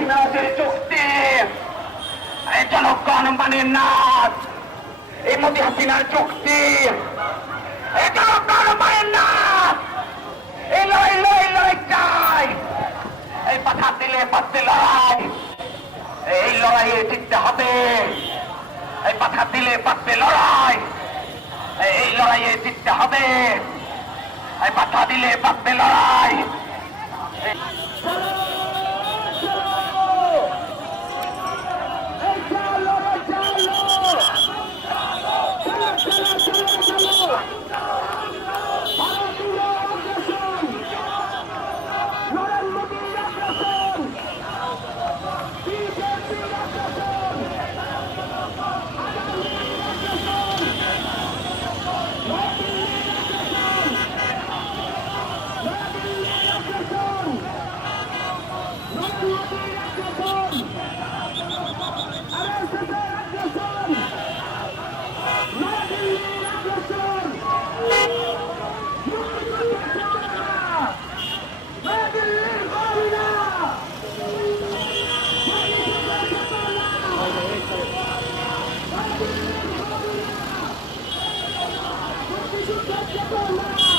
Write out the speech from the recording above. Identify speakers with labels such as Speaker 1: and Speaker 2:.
Speaker 1: কাশীনাথের চোখতে জনগণ মানে নাথ এই মোদী হাসিনার চোখতে জনগণ মানে নাচ। এই লড়াই লড়াই লড়াই চাই। এই পাঠা দিলে পাচ্ছে লড়াই। এই লড়াইয়ে জিততে হবে। এই পাঠা দিলে পাচ্ছে লড়াই। এই লড়াইয়ে জিততে হবে। এই পাঠা দিলে পাচ্ছে লড়াই।
Speaker 2: Çok çok yapamam.